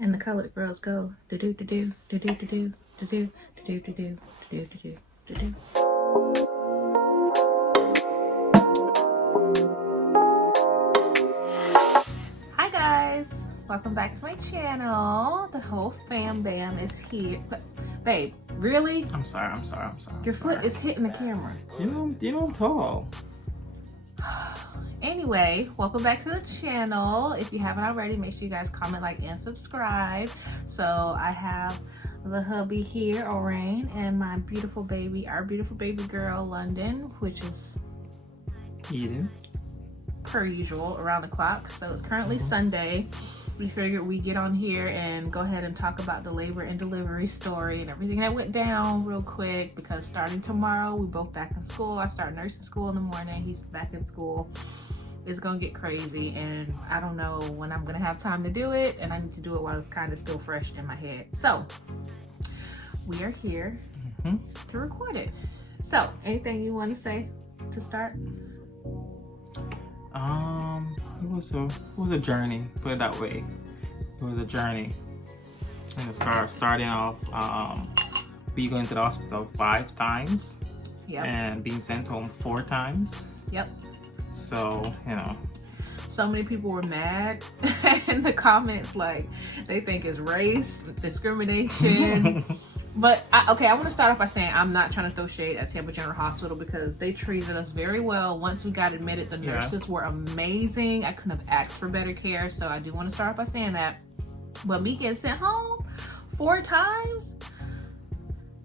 And the colored girls go do do do do do do do do do do do do do do do do do. Hi guys, welcome back to my channel. The whole fam bam is here. But, babe, really? I'm sorry. Your foot is hitting the camera. You know I'm tall. Anyway, welcome back to the channel. If you haven't already, make sure you guys comment, like, and subscribe. So I have the hubby here, Orain, and my beautiful baby, our beautiful baby girl, London, which is Eden. per usual around the clock. So it's currently Sunday. We figured we'd get on here and go ahead and talk about the labor and delivery story and everything that went down real quick, because starting tomorrow, we both back in school. I start nursing school in the morning. He's back in school. It's gonna get crazy, and I don't know when I'm gonna have time to do it, and I need to do it while it's kind of still fresh in my head. So we are here to record it. So anything you want to say to start? It was a journey, put it that way. It was a journey. And starting off, we going to the hospital 5 times. Yep. And being sent home 4 times. Yep. So, you know. So many people were mad in the comments, like they think it's race, discrimination. But I want to start off by saying I'm not trying to throw shade at Tampa General Hospital, because they treated us very well. Once we got admitted, the nurses were amazing. I couldn't have asked for better care. So I do want to start off by saying that. But me getting sent home 4 times,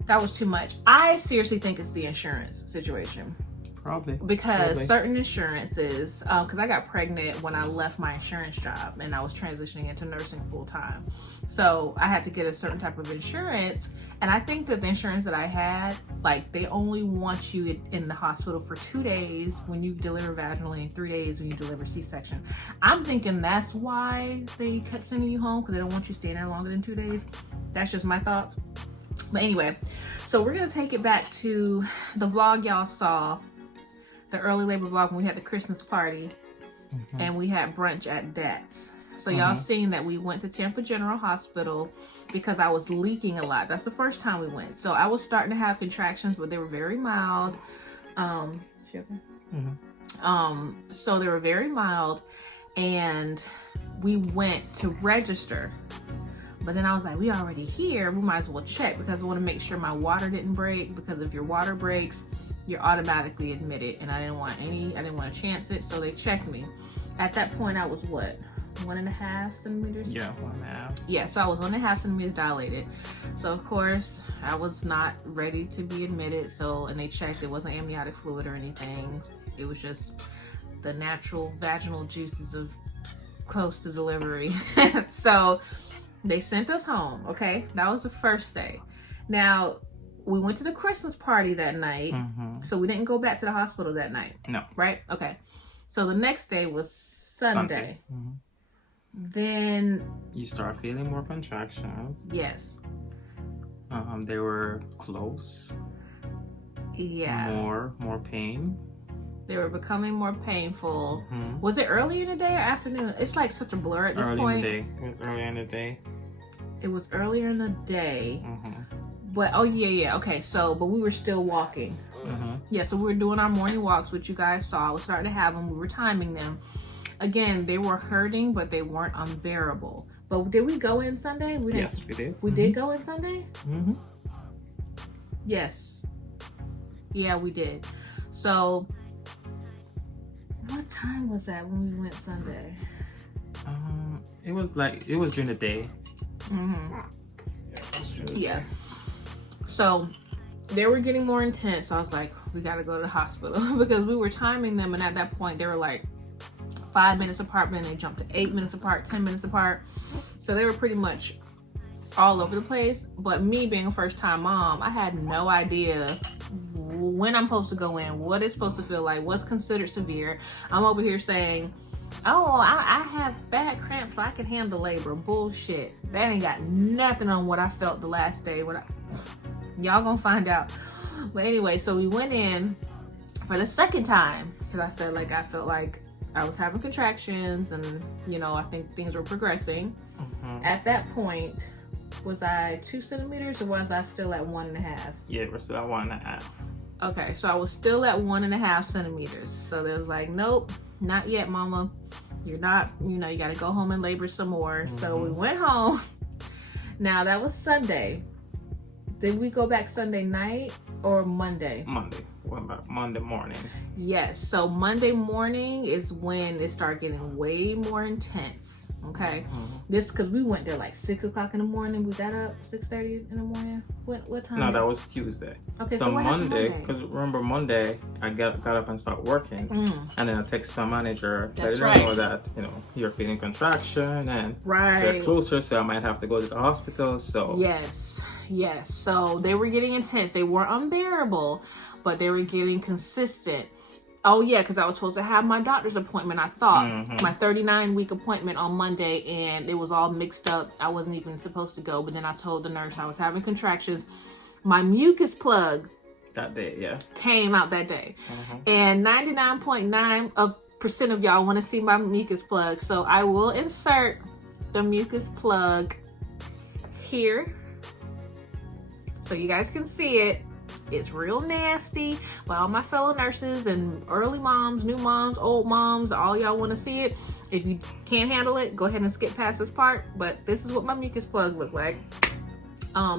that was too much. I seriously think it's the insurance situation. Probably. Because certain insurances, because I got pregnant when I left my insurance job and I was transitioning into nursing full time. So I had to get a certain type of insurance. And I think that the insurance that I had, like, they only want you in the hospital for 2 days when you deliver vaginally and 3 days when you deliver C-section. I'm thinking that's why they kept sending you home, because they don't want you staying there longer than 2 days. That's just my thoughts. But anyway, so we're going to take it back to the vlog y'all saw. The early labor vlog when we had the Christmas party and we had brunch at Dad's. So y'all seen that we went to Tampa General Hospital because I was leaking a lot. That's the first time we went. So I was starting to have contractions, but they were very mild. So they were very mild, and we went to register. But then I was like, we already here, we might as well check, because I want to make sure my water didn't break, because if your water breaks, you're automatically admitted, and I didn't want to chance it, so they checked me. At that point, I was what, 1.5 centimeters? Yeah, 1.5. Yeah, so I was 1.5 centimeters dilated. So of course, I was not ready to be admitted. So, and they checked, it wasn't amniotic fluid or anything. It was just the natural vaginal juices of close to delivery. So they sent us home. Okay, that was the first day. Now, we went to the Christmas party that night, so we didn't go back to the hospital that night. No. Right? Okay. So the next day was Sunday. Then you start feeling more contractions. Yes. They were close. Yeah. More pain. They were becoming more painful. Was it early in the day or afternoon? It's like such a blur at this point. Early in the day. It was earlier in the day. It was earlier in the day. But okay, so but we were still walking. Yeah, so we were doing our morning walks, which you guys saw. We started to have them. We were timing them. Again, they were hurting, but they weren't unbearable. But did we go in Sunday? We didn't. Yes, we did. We did go in Sunday? Yes. Yeah, we did. So what time was that when we went Sunday? It was during the day. Yeah. So they were getting more intense. So I was like, we gotta go to the hospital because we were timing them, and at that point they were like 5 minutes apart, then they jumped to 8 minutes apart, 10 minutes apart. So they were pretty much all over the place. But me being a first-time mom, I had no idea when I'm supposed to go in, what it's supposed to feel like, what's considered severe. I'm over here saying, oh, I have bad cramps, so I can handle labor. Bullshit. That ain't got nothing on what I felt the last day. Y'all gonna find out. But anyway, so we went in for the second time because I said, like, I felt like I was having contractions, and you know, I think things were progressing. At that point, was I 2 centimeters or was I still at 1.5? Yeah, we're still at 1.5. Okay, so I was still at 1.5 centimeters. So they was like, nope, not yet, mama. You're not, you know, you got to go home and labor some more. So we went home. Now that was Sunday. Did we go back Sunday night or Monday? Monday. What about Monday morning? Yes. So Monday morning is when it started getting way more intense. Okay. This because we went there like 6 o'clock in the morning. We got up 6:30 in the morning. What time? No, that was Tuesday. Okay. So Monday, because remember Monday, I got up and started working, and then I text my manager, let her know that, you know, you're feeling contraction and they're closer, so I might have to go to the hospital. So yes. So they were getting intense. They weren't unbearable, but they were getting consistent. Oh yeah, because I was supposed to have my doctor's appointment, I thought. My 39-week appointment on Monday, and it was all mixed up. I wasn't even supposed to go, but then I told the nurse I was having contractions. My mucus plug that day, came out that day. And 99.9% of y'all want to see my mucus plug. So I will insert the mucus plug here so you guys can see it. It's real nasty, but all my fellow nurses and early moms, new moms, old moms, all y'all want to see it. If you can't handle it, go ahead and skip past this part, but this is what my mucus plug looked like.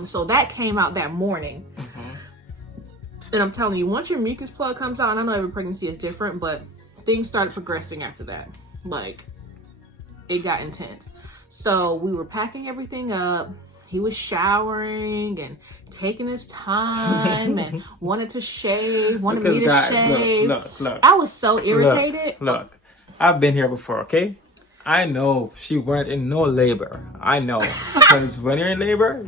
So that came out that morning. And I'm telling you, once your mucus plug comes out, and I know every pregnancy is different, but things started progressing after that. Like, it got intense. So we were packing everything up. He was showering and taking his time and wanted to shave, wanted me to shave. Look. I was so irritated. Look, I've been here before, okay? I know she weren't in no labor. I know. Because when you're in labor,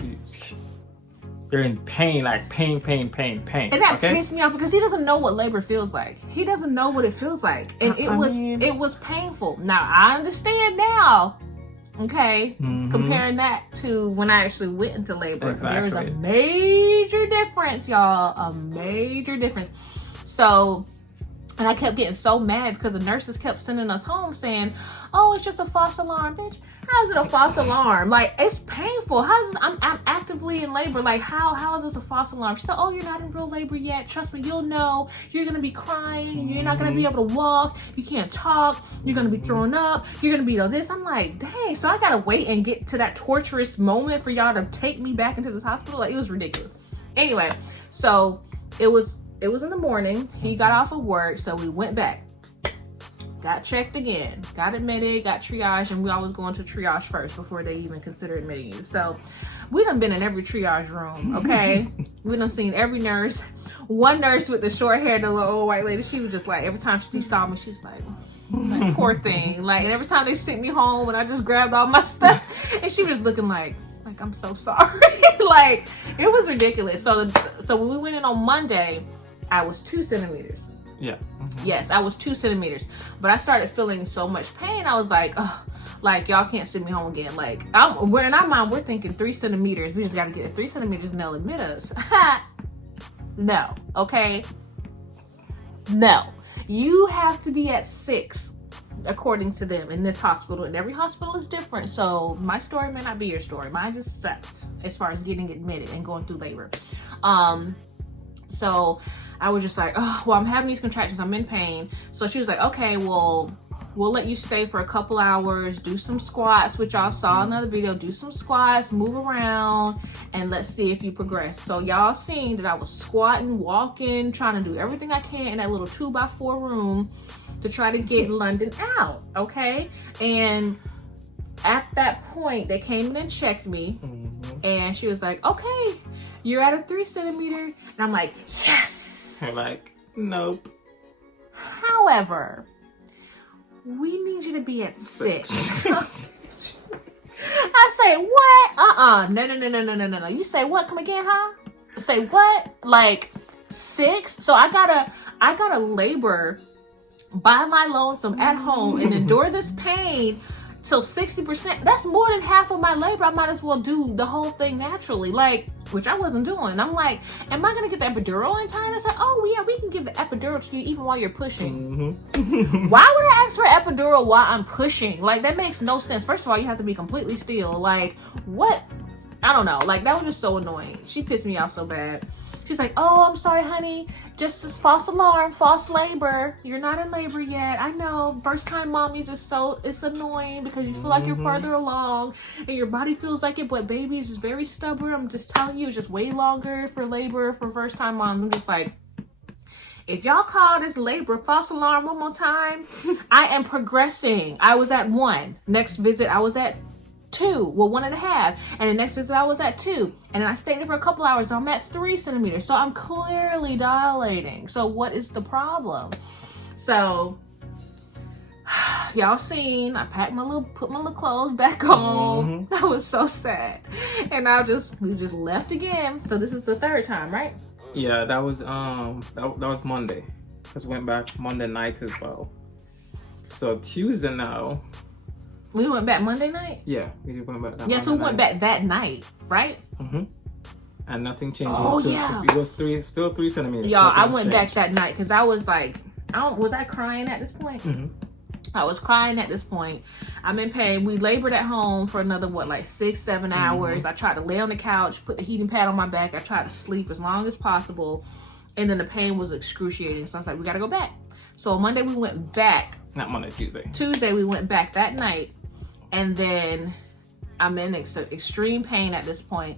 you're in pain, like pain. And that pissed me off because he doesn't know what labor feels like. He doesn't know what it feels like. And it was painful. Now, I understand now. Okay, comparing that to when I actually went into labor, there was a major difference, y'all. A major difference. So, and I kept getting so mad because the nurses kept sending us home saying, "Oh, it's just a false alarm, bitch." How is it a false alarm? Like, it's painful. How is it, I'm actively in labor. Like, how is this a false alarm? She said, "Oh, you're not in real labor yet. Trust me, you'll know. You're gonna be crying. You're not gonna be able to walk. You can't talk. You're gonna be throwing up. You're gonna be all this." I'm like, dang. So I gotta wait and get to that torturous moment for y'all to take me back into this hospital. Like, it was ridiculous. Anyway, so it was in the morning. He got off of work, so we went back. Got checked again, got admitted, got triage, and we always go into triage first before they even consider admitting you. So we done been in every triage room, okay? We done seen every nurse. One nurse with the short hair, the little old white lady, she was just like, every time she saw me, she was like poor thing. Like, and every time they sent me home and I just grabbed all my stuff, and she was looking like I'm so sorry. Like, it was ridiculous. So when we went in on Monday, I was 2 centimeters. Yeah. Yes, I was 2 centimeters, but I started feeling so much pain. I was like, oh, like, y'all can't send me home again. Like, we're in our mind, we're thinking 3 centimeters. We just got to get 3 centimeters and they'll admit us. No, okay? No. You have to be at 6, according to them, in this hospital. And every hospital is different. So my story may not be your story. Mine just sucks as far as getting admitted and going through labor. So I was just like, oh, well, I'm having these contractions. I'm in pain. So she was like, okay, well, we'll let you stay for a couple hours, do some squats, which y'all saw in another video. Do some squats, move around, and let's see if you progress. So y'all seen that I was squatting, walking, trying to do everything I can in that little 2x4 room to try to get London out, okay? And at that point, they came in and checked me, and she was like, okay, you're at a 3 centimeter. And I'm like, yes. You're like, nope. However, we need you to be at 6. I say, what? No. You say what? Come again, huh? Say what? Like 6? So I gotta labor by my lonesome at home and endure this pain till 60%. That's more than half of my labor. I might as well do the whole thing naturally, like, which I wasn't doing. I'm like, am I gonna get the epidural in time? It's like, oh yeah, we can give the epidural to you even while you're pushing. Why would I ask for epidural while I'm pushing? Like, that makes no sense. First of all, you have to be completely still. Like, what? I don't know. Like, that was just so annoying. She pissed me off so bad. She's like, oh, I'm sorry, honey. Just this false alarm, false labor. You're not in labor yet. I know. First time mommies it's annoying because you feel like you're farther along and your body feels like it, but baby is just very stubborn. I'm just telling you, it's just way longer for labor for first time moms. I'm just like, if y'all call this labor false alarm one more time, I am progressing. I was at 1. Next visit, I was at 2, well 1.5, and the next visit I was at 2, and then I stayed there for a couple hours. I'm at 3 centimeters, so I'm clearly dilating. So what is the problem? So y'all seen, I put my little clothes back on. That was so sad, and we just left again. So this is the 3rd time, right? Yeah, that was that was Monday, because we went back Monday night as well. So Tuesday now. We went back Monday night? Yeah, we went back that so we went back that night, right? And nothing changed. Oh, yeah. It was still 3 centimeters. Y'all, I went back that night because I was like, was I crying at this point? I was crying at this point. I'm in pain. We labored at home for another, 6-7 hours. I tried to lay on the couch, put the heating pad on my back. I tried to sleep as long as possible. And then the pain was excruciating. So I was like, we got to go back. So on Monday, we went back. Not Monday, Tuesday. Tuesday, we went back that night. And then I'm in extreme pain at this point,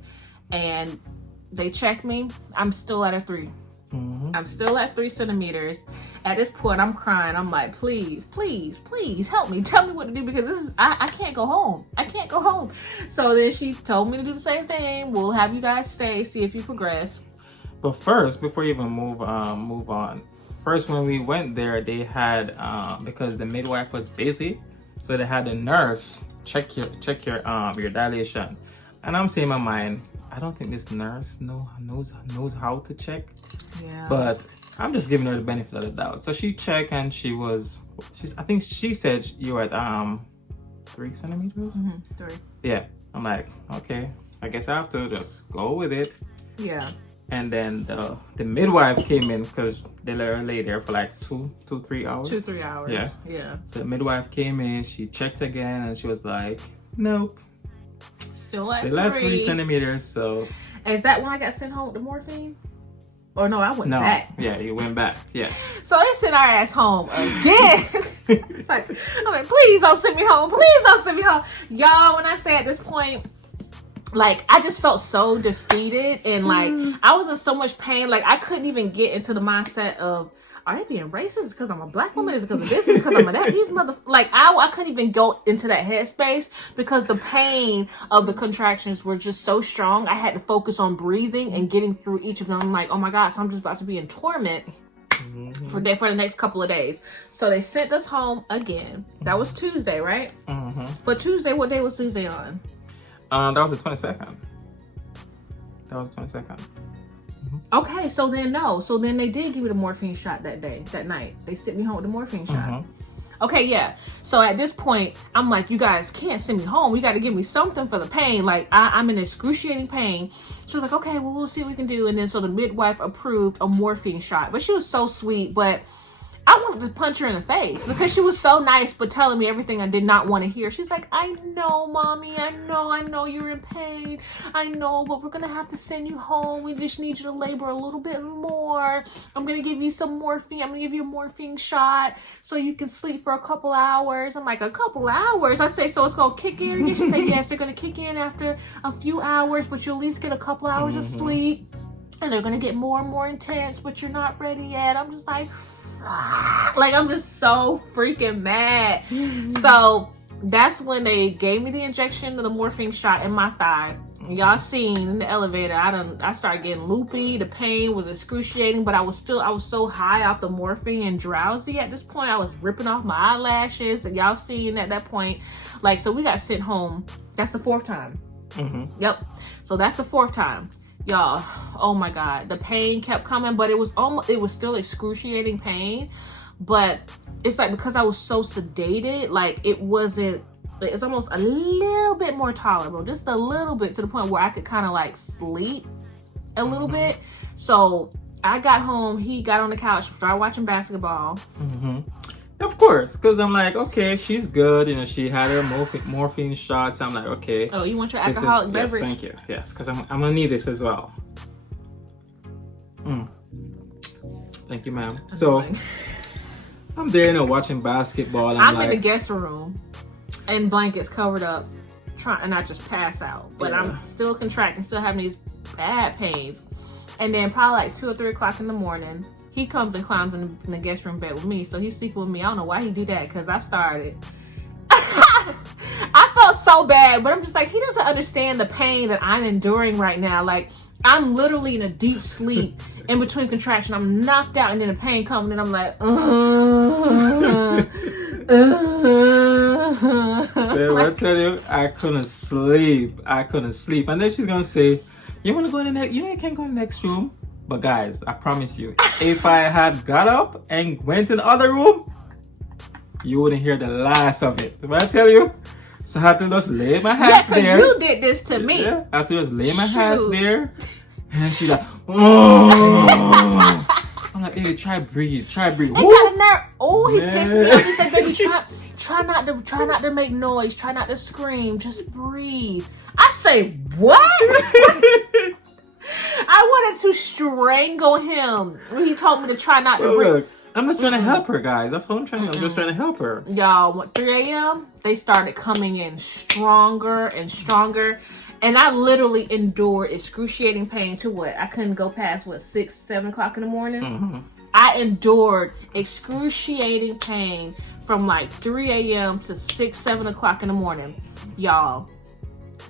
and they checked me. I'm still at a 3. I'm still at 3 centimeters. At this point, I'm crying. I'm like, please, please, please help me. Tell me what to do, because I can't go home. I can't go home. So then she told me to do the same thing. We'll have you guys stay, see if you progress. But first, before you even move on, first when we went there, they had because the midwife was busy. So they had a nurse check your dilation, and I'm saying in my mind, I don't think this nurse knows how to check. Yeah. But I'm just giving her the benefit of the doubt. So she checked, and I think she said you were at 3 centimeters. 3. Yeah. I'm like, okay, I guess I have to just go with it. Yeah. And then the midwife came in because they let her lay there for like 2-3 hours. 2-3 hours. Yeah. Yeah. The midwife came in, she checked again, and she was like, nope. Still at 3 centimeters, so. Is that when I got sent home with the morphine? Or no, I went back. Yeah, you went back. Yeah. So they sent our ass home again. I'm like, please don't send me home. Please don't send me home. Y'all, when I say at this point, like, I just felt so defeated, and like I was in so much pain. Like, I couldn't even get into the mindset of, are they being racist because I'm a black woman? Is it because of this? Is it because I'm a that? These like I couldn't even go into that headspace because the pain of the contractions were just so strong. I had to focus on breathing and getting through each of them. I'm like, oh my God, so I'm just about to be in torment for the next couple of days. So they sent us home again. That was Tuesday, right? But Tuesday, what day was Tuesday on? That was the 22nd. That was the 22nd. Okay, so then they did give me the morphine shot that night. They sent me home with the morphine shot. Okay, yeah. So at this point, I'm like, you guys can't send me home. You got to give me something for the pain. Like, I'm in excruciating pain. She was like, okay, well, we'll see what we can do. And then so the midwife approved a morphine shot. But she was so sweet, but I wanted to punch her in the face because she was so nice, but telling me everything I did not want to hear. She's like, I know, mommy. I know you're in pain. I know, but we're going to have to send you home. We just need you to labor a little bit more. I'm going to give you some morphine. I'm going to give you a morphine shot so you can sleep for a couple hours. I'm like, a couple hours? I say, so it's going to kick in again? She said, yes, they're going to kick in after a few hours, but you'll at least get a couple hours of sleep. And they're going to get more and more intense, but you're not ready yet. I'm just like, like, I'm just so freaking mad. So that's when they gave me the injection of the morphine shot in my thigh. Y'all seen in the elevator, I started getting loopy. The pain was excruciating, but I was so high off the morphine and drowsy at this point. I was ripping off my eyelashes, and y'all seen at that point. Like, so we got sent home. That's the 4th time. Yep. So that's the 4th time. Y'all, oh my God, the pain kept coming, but it was still excruciating pain. But it's like, because I was so sedated, like, it wasn't it's almost a little bit more tolerable, just a little bit, to the point where I could kind of like sleep a little bit. So I got home, he got on the couch, started watching basketball. Of course, because I'm like, okay, she's good. You know, she had her morphine shots. I'm like, okay. Oh, you want your alcoholic beverage? Yes, thank you. Yes, because I'm gonna need this as well. Thank you, ma'am. So I'm there, you know, watching basketball. I'm like, in the guest room, and blankets covered up, trying not just pass out, but I'm still contracting, still having these bad pains. And then probably like 2 or 3 o'clock in the morning, he comes and climbs in the guest room bed with me. So he's sleeping with me. I don't know why he do that, because I started. I felt so bad, but I'm just like, he doesn't understand the pain that I'm enduring right now. Like, I'm literally in a deep sleep in between contraction. I'm knocked out, and then the pain comes, and I'm like, I tell you, I couldn't sleep. And then she's gonna say, you want to go in the next? You know, you can't go in the next room. But guys, I promise you, if I had got up and went in the other room, you wouldn't hear the last of it. But I tell you, so I had to just lay my hands there. Yeah, because you did this to me. Yeah, I had to just lay my hands there. And she's like, oh. I'm like, baby, try breathe. It got a nerve. Oh, he pissed me off. He said, baby, try not to make noise. Try not to scream. Just breathe. I say, what? I wanted to strangle him when he told me to try not to breathe. Look, I'm just trying to help her, guys. That's what I'm trying to do. I'm just trying to help her. Y'all, 3 a.m., they started coming in stronger and stronger. And I literally endured excruciating pain to what? I couldn't go past, 6, 7 o'clock in the morning? I endured excruciating pain from like 3 a.m. to 6, 7 o'clock in the morning. Y'all,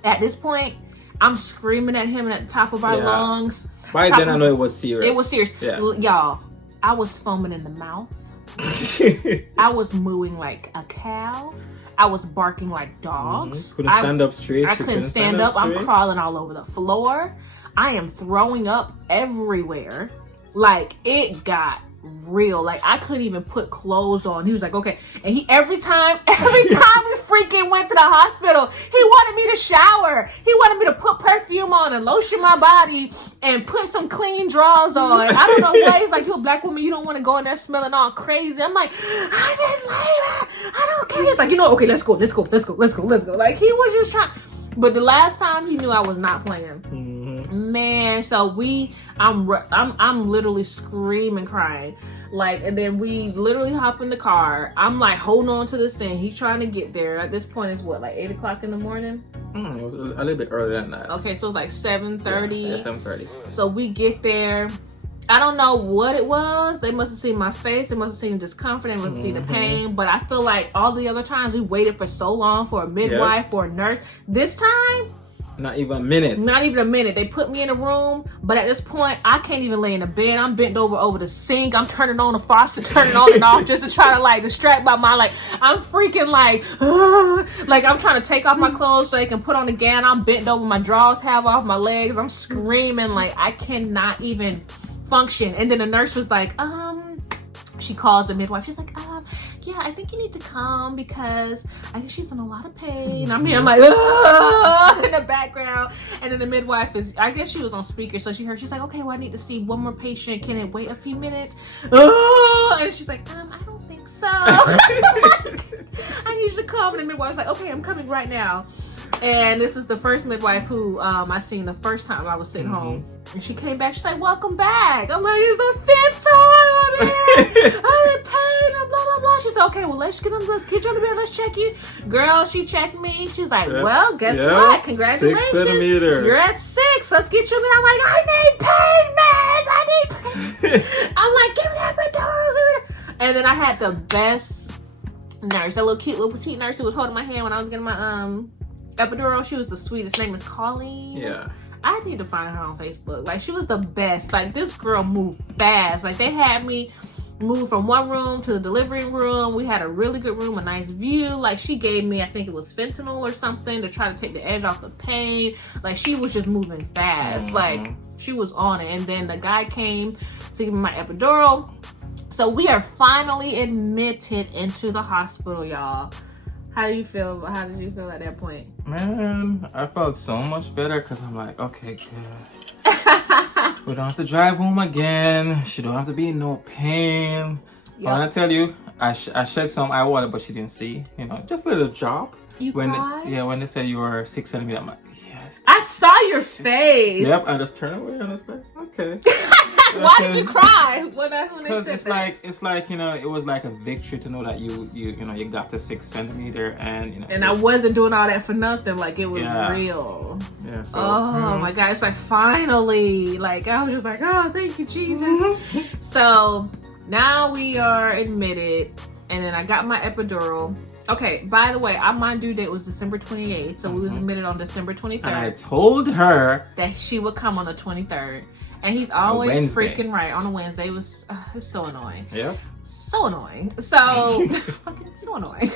at this point, I'm screaming at him at the top of our lungs. By then, I know it was serious. It was serious. Yeah. Y'all, I was foaming in the mouth. I was mooing like a cow. I was barking like dogs. Couldn't stand up straight. I couldn't stand up. I'm crawling all over the floor. I am throwing up everywhere. Like, it got real. Like, I couldn't even put clothes on. He was like, okay. And every time we freaking went to the hospital, he wanted me to shower. He wanted me to put perfume on and lotion my body and put some clean drawers on. I don't know why. He's like, you a black woman, you don't want to go in there smelling all crazy. I'm like, I'm in labor. I don't care. He's like, okay, let's go. Like, he was just trying. But the last time, he knew I was not playing. Man, so I'm literally screaming, crying. Like, and then we literally hop in the car. I'm like holding on to this thing. He's trying to get there. At this point, it's what, like 8 o'clock in the morning? It was a little bit earlier than that. Okay, so it's like 7:30. Yeah, 7:30. So we get there. I don't know what it was. They must have seen my face. They must have seen discomfort. They must have seen the pain. But I feel like all the other times we waited for so long for a midwife, for a nurse. This time, not even a minute. Not even a minute. They put me in a room, but at this point, I can't even lay in the bed. I'm bent over the sink. I'm turning on the faucet, turning on and off just to try to like distract my mind. Like, I'm freaking like, like I'm trying to take off my clothes so they can put on the gown. I'm bent over, my drawers have off, my legs. I'm screaming like I cannot even function. And then the nurse was like, she calls the midwife. She's like, yeah, I think you need to come because I think she's in a lot of pain. I'm here, I'm like, in the background. And then the midwife I guess she was on speaker, so she's like, okay, well, I need to see one more patient. Can it wait a few minutes? And she's like, I don't think so. I need you to come. And the midwife's like, okay, I'm coming right now. And this is the first midwife who I seen the first time I was sitting home. And she came back. She's like, welcome back. I'm like, it's the 5th time I'm here. I'm in pain, blah, blah, blah. She said, okay, well, let's get you on the bed. Let's check you. Girl, she checked me. She's like, well, guess what? Congratulations. 6 centimeters. You're at 6. Let's get you in. I'm like, I need pain meds. I'm like, give me that epidural. And then I had the best nurse, a little petite nurse who was holding my hand when I was getting my epidural. She was the sweetest. Name is Colleen. Yeah. I need to find her on Facebook. Like, she was the best. Like, this girl moved fast. Like, they had me move from one room to the delivery room. We had a really good room, a nice view. Like, she gave me, I think it was fentanyl or something to try to take the edge off the pain. Like, she was just moving fast. Like, she was on it. And then the guy came to give me my epidural. So we are finally admitted into the hospital, y'all. How do you feel? How did you feel at that point? Man, I felt so much better because I'm like, okay, good. We don't have to drive home again. She don't have to be in no pain. Yep. I want to tell you, I shed some eye water, but she didn't see. You know, just a little drop. You cried? Yeah, when they said you were 6 centimeters, I'm like, yes. I saw your face. Yep, I just turned away and I was like, okay. Why did you cry? When they said it's like you know, it was like a victory to know that you got to 6 centimeters and you know. And I wasn't doing all that for nothing. Like it was real. Yeah. So. My God! It's like finally. Like I was just like, oh, thank you, Jesus. So now we are admitted, and then I got my epidural. Okay, by the way, my due date was December 28th, so we was admitted on December 23rd. And I told her that she would come on the 23rd. And he's always freaking right on a Wednesday. It's so annoying. Yeah. So annoying. So, fucking so annoying.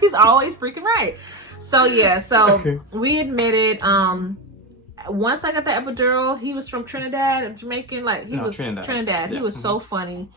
He's always freaking right. So, yeah. So, we admitted, once I got the epidural, he was from Trinidad, Jamaican. Like, he was Trinidad. Yeah. He was so funny.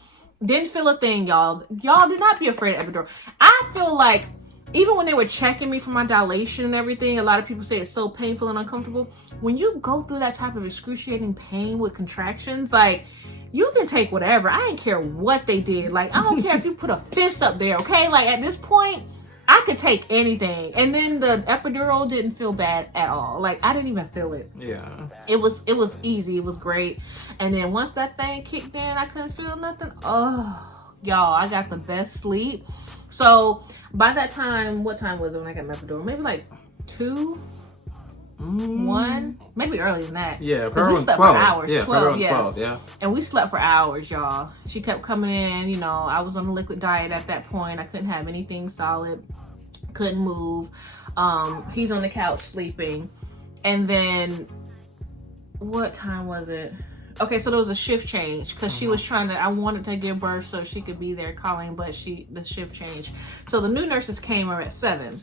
Didn't feel a thing, y'all. Y'all do not be afraid of epidural. I feel like, even when they were checking me for my dilation and everything, a lot of people say it's so painful and uncomfortable. When you go through that type of excruciating pain with contractions, like, you can take whatever. I didn't care what they did. Like, I don't care if you put a fist up there, okay? Like, at this point, I could take anything. And then the epidural didn't feel bad at all. Like, I didn't even feel it. Yeah. It was easy. It was great. And then once that thing kicked in, I couldn't feel nothing. Oh, y'all, I got the best sleep. So by that time, what time was it when I got my epidural? Maybe like 2, 1, maybe earlier than that. Yeah, because we slept 12. For hours. Yeah, 12, yeah. 12, yeah. And we slept for hours, y'all. She kept coming in. You know, I was on a liquid diet at that point. I couldn't have anything solid. Couldn't move. He's on the couch sleeping. And then, what time was it? Okay, so there was a shift change because she was I wanted to give birth so she could be there calling, but the shift changed. So the new nurses came at 7.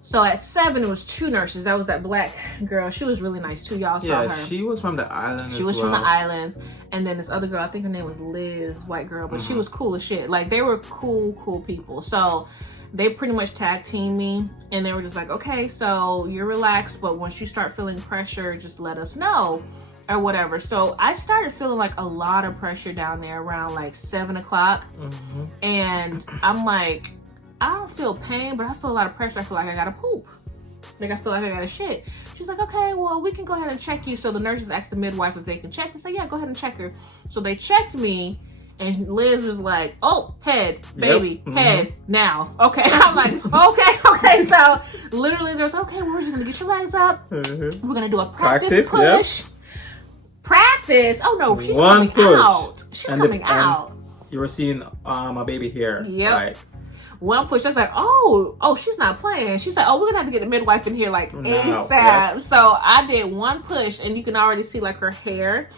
So at 7, it was 2 nurses. That was that black girl. She was really nice too. Y'all saw her. Yeah, she was from the island. She was from the island. And then this other girl, I think her name was Liz, white girl, but she was cool as shit. Like, they were cool people. So they pretty much tag teamed me, and they were just like, okay, so you're relaxed, but once you start feeling pressure, just let us know. Or whatever. So I started feeling like a lot of pressure down there around like 7 o'clock. And I'm like, I don't feel pain, but I feel a lot of pressure. I feel like I gotta poop. Like, I feel like I gotta shit. She's like, okay, well, we can go ahead and check you. So the nurses asked the midwife if they can check. I said, yeah, go ahead and check her. So they checked me, and Liz was like, oh, head, baby, head, now. Okay. I'm like, okay. So literally there's, okay, we're just gonna get your legs up. We're gonna do a practice push. Yep. Practice? Oh no, she's coming out. She's coming out. You were seeing my baby here. Yep. Like, one push. I was like, oh, she's not playing. She's like, oh, we're gonna have to get a midwife in here like ASAP. Yep. So I did one push, and you can already see like her hair.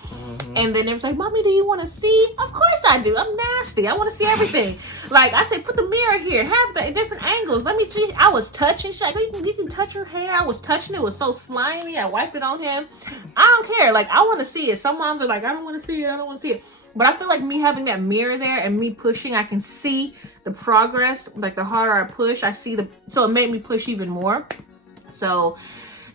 And then they was like, mommy, do you want to see? Of course I do. I'm nasty. I want to see everything. Like, I said, put the mirror here. Have the different angles. Let me see. I was touching. She's like, you can touch her hair. I was touching it. It was so slimy. I wiped it on him. I don't care. Like, I want to see it. Some moms are like, I don't want to see it. I don't want to see it. But I feel like me having that mirror there and me pushing, I can see the progress. Like, the harder I push, I see so it made me push even more. So,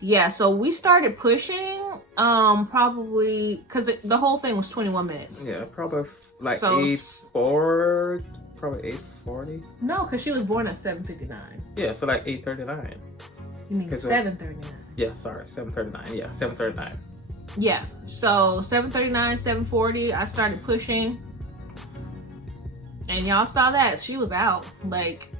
yeah. So we started pushing. Probably because the whole thing was 21 minutes. Yeah, probably like 8:40, probably 8:40. No, because she was born at 7:59. Yeah, so like 8:39. You mean 7:39? Yeah, sorry, 7:39. Yeah, 7:39. Yeah, so 7:39, 7:40, I started pushing, and y'all saw that she was out. Like,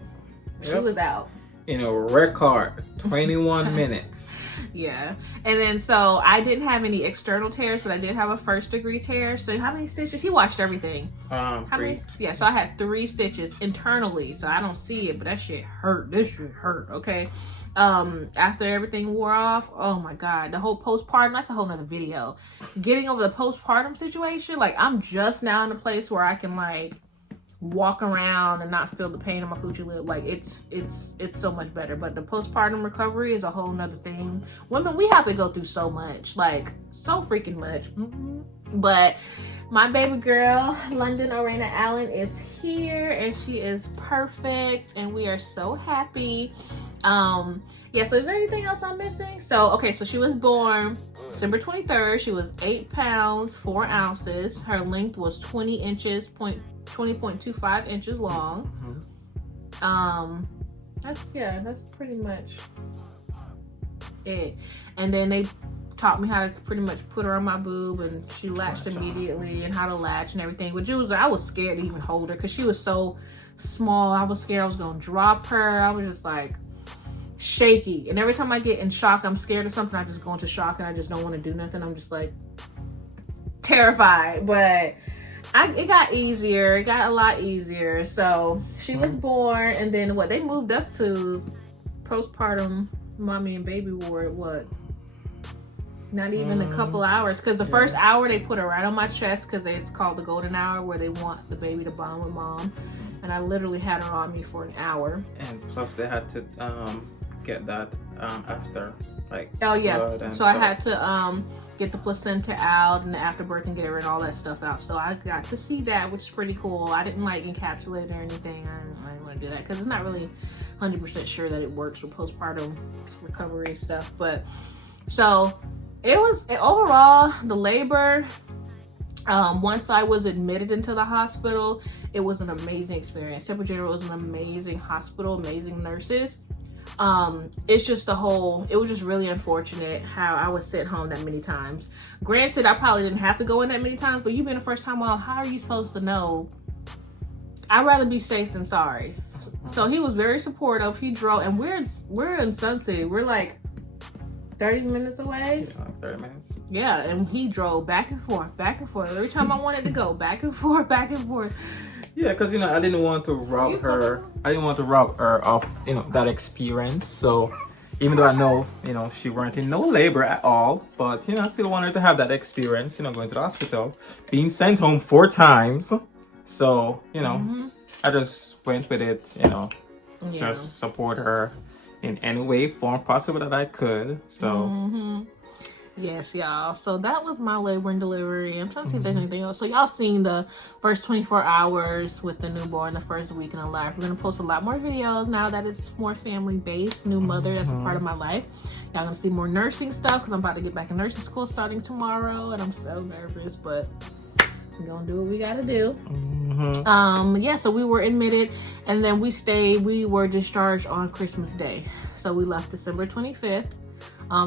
she was out. In a record 21 minutes. Yeah. And then so I didn't have any external tears, but I did have a 1st degree tear. So how many stitches? He watched everything. How 3. many? Yeah, so I had 3 stitches internally. So I don't see it, but that shit hurt. This shit hurt, okay? After everything wore off, oh my God, the whole postpartum, that's a whole nother video. Getting over the postpartum situation, like, I'm just now in a place where I can like walk around and not feel the pain in my coochie lip. Like, it's so much better. But the postpartum recovery is a whole nother thing. Women, we have to go through so much, like so freaking much. But My baby girl, London Orena Allen, is here, and she is perfect, and we are so happy. Yeah, so is there anything else I'm missing? So, okay, so she was born December 23rd. She was 8 pounds, 4 ounces. Her length was 20 inches, 20.25 inches long. That's pretty much it. And then they taught me how to pretty much put her on my boob, and she latched immediately, and how to latch and everything. Which I was scared to even hold her because she was so small. I was scared I was gonna drop her. I was just like shaky, and every time I get in shock, I'm scared of something, I just go into shock and I just don't want to do nothing. I'm just like terrified. But it got easier. It got a lot easier. So she was born, and then they moved us to postpartum mommy and baby ward. Not even a couple hours, because the first hour they put her right on my chest, because it's called the golden hour, where they want the baby to bond with mom. And I literally had her on me for an hour. And plus they had to get that after, like, oh yeah, so stuff. I had to get the placenta out and the afterbirth and get her and all that stuff out. So I got to see that, which is pretty cool. I didn't like encapsulate or anything. I didn't want to do that because it's not really 100% sure that it works with postpartum recovery stuff. But so it was overall the labor. Once I was admitted into the hospital, it was an amazing experience. Temple General was an amazing hospital, amazing nurses. It's just it was just really unfortunate how I was sent home that many times. Granted, I probably didn't have to go in that many times, but you've been a first time mom, how are you supposed to know? I'd rather be safe than sorry. So he was very supportive. He drove, and we're in Sun City. We're like 30 minutes away. Yeah, 30 minutes. Yeah, and he drove back and forth. Every time I wanted to go, back and forth. Yeah, because, I didn't want to rob her. I didn't want to rob her of, that experience. So even though I know, she weren't in no labor at all, but, I still wanted her to have that experience, going to the hospital, being sent home 4 times. So, I just went with it, just support her in any way, form possible that I could. So. Yes, y'all. So that was my labor and delivery. I'm trying to see if there's anything else. So y'all seen the first 24 hours with the newborn, the first week in the life. We're going to post a lot more videos now that it's more family-based. New mother, that's a part of my life. Y'all going to see more nursing stuff because I'm about to get back in nursing school starting tomorrow. And I'm so nervous, but we're going to do what we got to do. Yeah, so we were admitted, and then we were discharged on Christmas Day. So we left December 25th.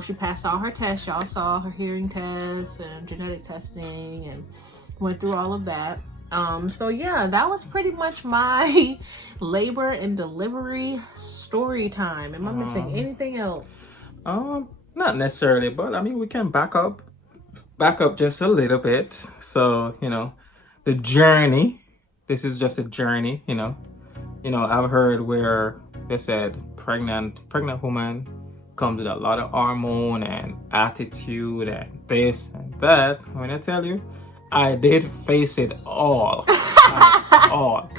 She passed all her tests. Y'all saw her hearing tests and genetic testing and went through all of that. So yeah, that was pretty much my labor and delivery story time. Am I missing anything else? Not necessarily, but I mean, we can back up just a little bit. So, the journey, this is just a journey, I've heard where they said pregnant woman comes with a lot of hormone and attitude and this and that. When I tell you, I did face it all. All.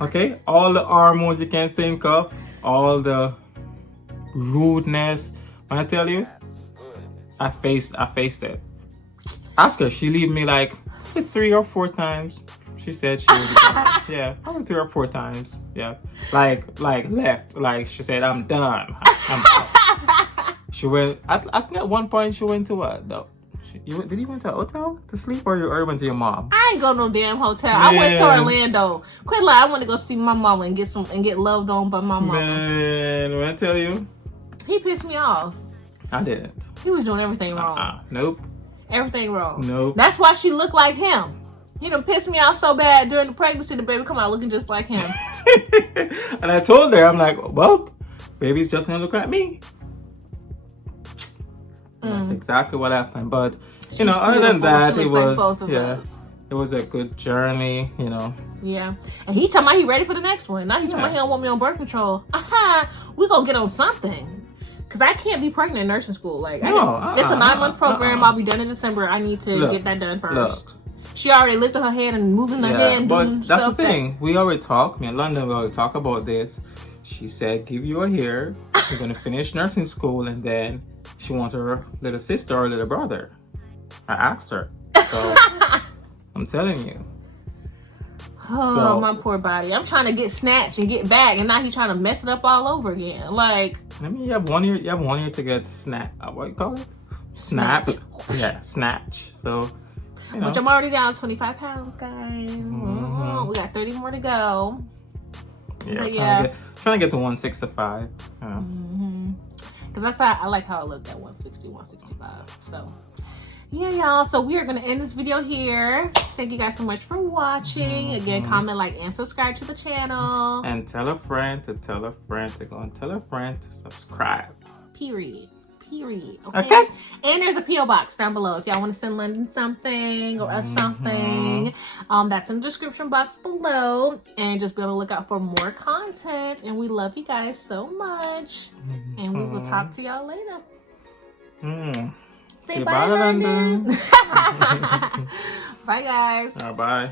Okay? All the hormones you can think of, all the rudeness. When I tell you, I faced it. Ask her, she leave me like 3 or 4 times. She said she would be yeah, probably 3 or 4 times. Yeah, like left. Like she said, I'm done. I'm out. She went. I think at one point she went to what? No, did you went to a hotel to sleep, or you went to your mom? I ain't go no damn hotel. Man. I went to Orlando. Quit lying. I want to go see my mama and get loved on by my mama. Man, when I tell you, he pissed me off. I didn't. He was doing everything wrong. Nope. Everything wrong. Nope. That's why she looked like him. He done pissed me off so bad during the pregnancy, the baby come out looking just like him. And I told her, I'm like, well, baby's just gonna look like me. That's exactly what happened. But other than that, it was it was a good journey, Yeah. And he talking about he ready for the next one. Now he talking about he don't want me on birth control. We gonna get on something. Cause I can't be pregnant in nursing school. Like it's a 9-month program. I'll be done in December. I need to get that done first. She already lifted her hand and moving her hand. But that's the thing. We already talk. Me and London, we already talk about this. She said, give you a year. You're going to finish nursing school. And then she wants her little sister or little brother. I asked her. So I'm telling you. Oh, my poor body. I'm trying to get snatched and get back, and now he's trying to mess it up all over again. Like, I mean, you have 1 year. You have 1 year to get what do you call it? Snap. Yeah, snatch. So, you know. Which I'm already down 25 pounds, guys. We got 30 more to go. Yeah, trying to get to 165. Because that's how I like how I looked at 160, 165. So. Yeah, y'all. So we are going to end this video here. Thank you guys so much for watching. Again, comment, like, and subscribe to the channel. And tell a friend to tell a friend to go and tell a friend to subscribe. Period. Okay? And there's a P.O. box down below if y'all want to send London something or us something. That's in the description box below. And just be on the lookout for more content. And we love you guys so much. And we will talk to y'all later. Say bye, London. Bye, guys. Bye.